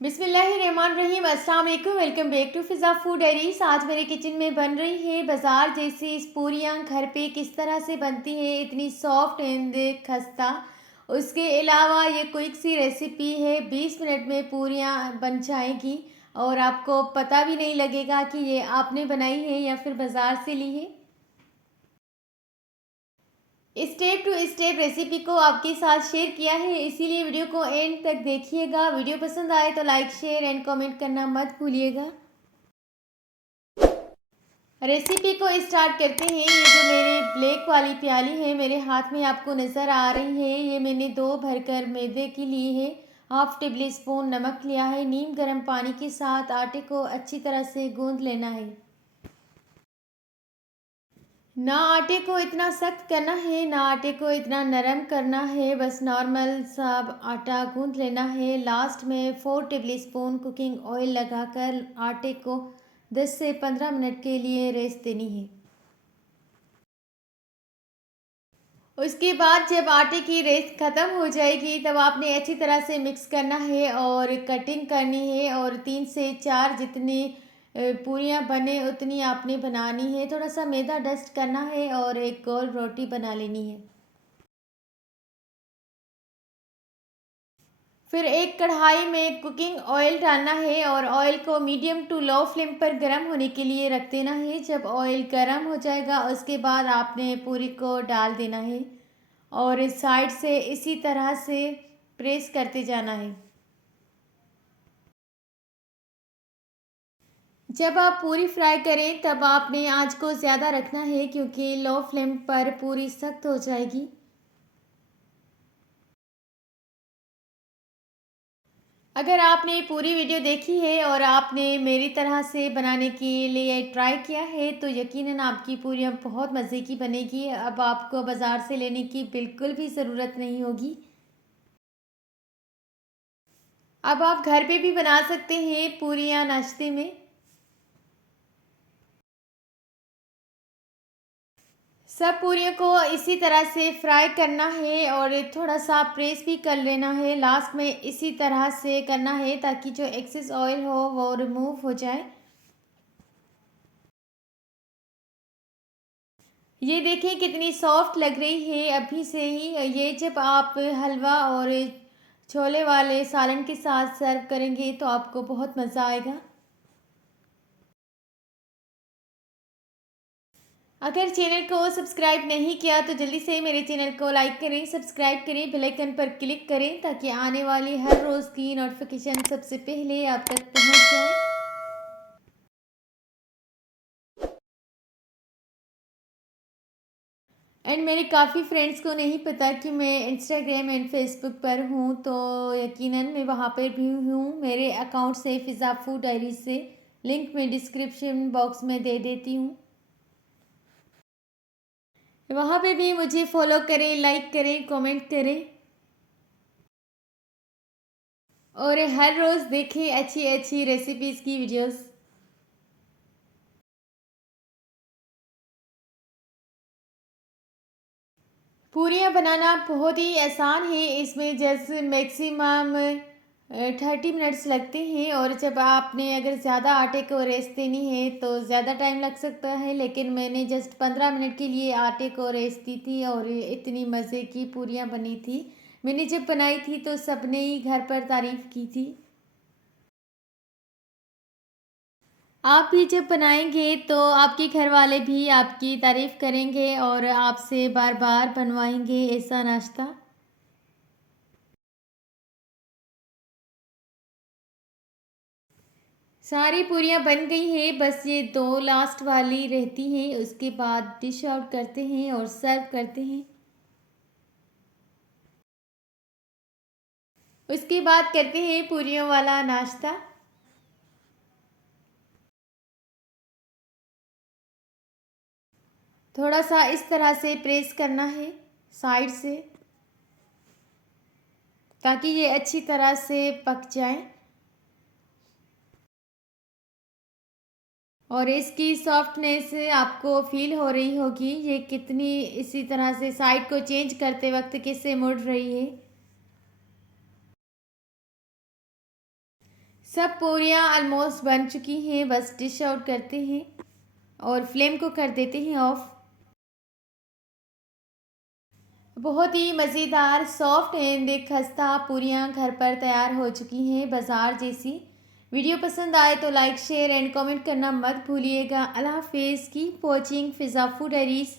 बिस्मिल्लाहिर्रहमानिर्रहीम। अस्सलाम वालेकुम। Welcome back to Fiza food diaries. आज मेरे किचन में बन रही है बाज़ार जैसी पूरियाँ। घर पे किस तरह से बनती है इतनी सॉफ्ट एंड खस्ता। उसके अलावा ये क्विक सी रेसिपी है, 20 मिनट में पूरियाँ बन जाएगी और आपको पता भी नहीं लगेगा कि ये आपने बनाई है या फिर बाज़ार से ली है। स्टेप टू स्टेप रेसिपी को आपके साथ शेयर किया है, इसीलिए वीडियो को एंड तक देखिएगा। वीडियो पसंद आए तो लाइक शेयर एंड कमेंट करना मत भूलिएगा। रेसिपी को स्टार्ट करते हैं। ये जो मेरे ब्लैक वाली प्याली है मेरे हाथ में आपको नज़र आ रही है, ये मैंने 2 भरकर मैदे की ली है। हाफ टेबल स्पून नमक लिया है। नीम गर्म पानी के साथ आटे को अच्छी तरह से गूंद लेना है। ना आटे को इतना सख्त करना है, ना आटे को इतना नरम करना है, बस नॉर्मल सा आटा गूंद लेना है। लास्ट में 4 टेबल स्पून कुकिंग ऑयल लगाकर आटे को 10 से 15 मिनट के लिए रेस्ट देनी है। उसके बाद जब आटे की रेस्ट ख़त्म हो जाएगी तब आपने अच्छी तरह से मिक्स करना है और कटिंग करनी है, और 3 से 4 जितनी पूरियाँ बने उतनी आपने बनानी है। थोड़ा सा मैदा डस्ट करना है और एक गोल रोटी बना लेनी है। फिर एक कढ़ाई में कुकिंग ऑयल डालना है और ऑयल को मीडियम टू लो फ्लेम पर गर्म होने के लिए रख देना है। जब ऑयल गर्म हो जाएगा उसके बाद आपने पूरी को डाल देना है और इस साइड से इसी तरह से प्रेस करते जाना है। जब आप पूरी फ्राई करें तब आपने आंच को ज़्यादा रखना है, क्योंकि लो फ्लेम पर पूरी सख्त हो जाएगी। अगर आपने पूरी वीडियो देखी है और आपने मेरी तरह से बनाने के लिए ट्राई किया है तो यकीनन आपकी पूरियाँ बहुत मज़े की बनेगी। अब आपको बाज़ार से लेने की बिल्कुल भी ज़रूरत नहीं होगी। अब आप घर पे भी बना सकते हैं पूरियाँ नाश्ते में। सब पूरियों को इसी तरह से फ्राई करना है और थोड़ा सा प्रेस भी कर लेना है। लास्ट में इसी तरह से करना है ताकि जो एक्सेस ऑयल हो वो रिमूव हो जाए। ये देखें कितनी सॉफ्ट लग रही है अभी से ही। ये जब आप हलवा और छोले वाले सालन के साथ सर्व करेंगे तो आपको बहुत मज़ा आएगा। अगर चैनल को सब्सक्राइब नहीं किया तो जल्दी से मेरे चैनल को लाइक करें, सब्सक्राइब करें, बेल आइकन पर क्लिक करें ताकि आने वाली हर रोज़ की नोटिफिकेशन सबसे पहले आप तक पहुंच जाए। एंड मेरे काफ़ी फ्रेंड्स को नहीं पता कि मैं इंस्टाग्राम एंड फेसबुक पर हूँ, तो यकीनन मैं वहाँ पर भी हूँ। मेरे अकाउंट से फ़िज़ा फूड डायरी से लिंक मैं डिस्क्रिप्शन बॉक्स में दे देती हूँ। वहाँ पे भी मुझे फॉलो करें, लाइक करें, कमेंट करें और हर रोज़ देखें अच्छी अच्छी रेसिपीज़ की वीडियोस। पूरियाँ बनाना बहुत ही आसान है, इसमें जैसे मैक्सिमम 30 मिनट्स लगते हैं, और जब आपने अगर ज़्यादा आटे को रेस्ट देनी है तो ज़्यादा टाइम लग सकता है, लेकिन मैंने जस्ट 15 मिनट के लिए आटे को रेस्ट दी थी और ये इतनी मज़े की पूरियाँ बनी थी। मैंने जब बनाई थी तो सबने ही घर पर तारीफ़ की थी। आप भी जब बनाएंगे तो आपके घर वाले भी आपकी तारीफ़ करेंगे और आपसे बार बार बनवाएंगे ऐसा नाश्ता। सारी पूरियाँ बन गई हैं, बस ये 2 लास्ट वाली रहती हैं, उसके बाद डिश आउट करते हैं और सर्व करते हैं। उसके बाद करते हैं पूरियों वाला नाश्ता। थोड़ा सा इस तरह से प्रेस करना है साइड से, ताकि ये अच्छी तरह से पक जाए और इसकी सॉफ्टनेस आपको फील हो रही होगी। ये कितनी इसी तरह से साइड को चेंज करते वक्त कैसे मुड़ रही है। सब पूरियाँ ऑलमोस्ट बन चुकी हैं, बस डिश आउट करते हैं और फ्लेम को कर देते हैं ऑफ। बहुत ही मज़ेदार सॉफ्ट एंड खस्ता पूरियाँ घर पर तैयार हो चुकी हैं, बाज़ार जैसी। वीडियो पसंद आए तो लाइक शेयर एंड कमेंट करना मत भूलिएगा। अल्लाह हाफिज़। कीप वॉचिंग फ़िज़ा फूड डायरीज़।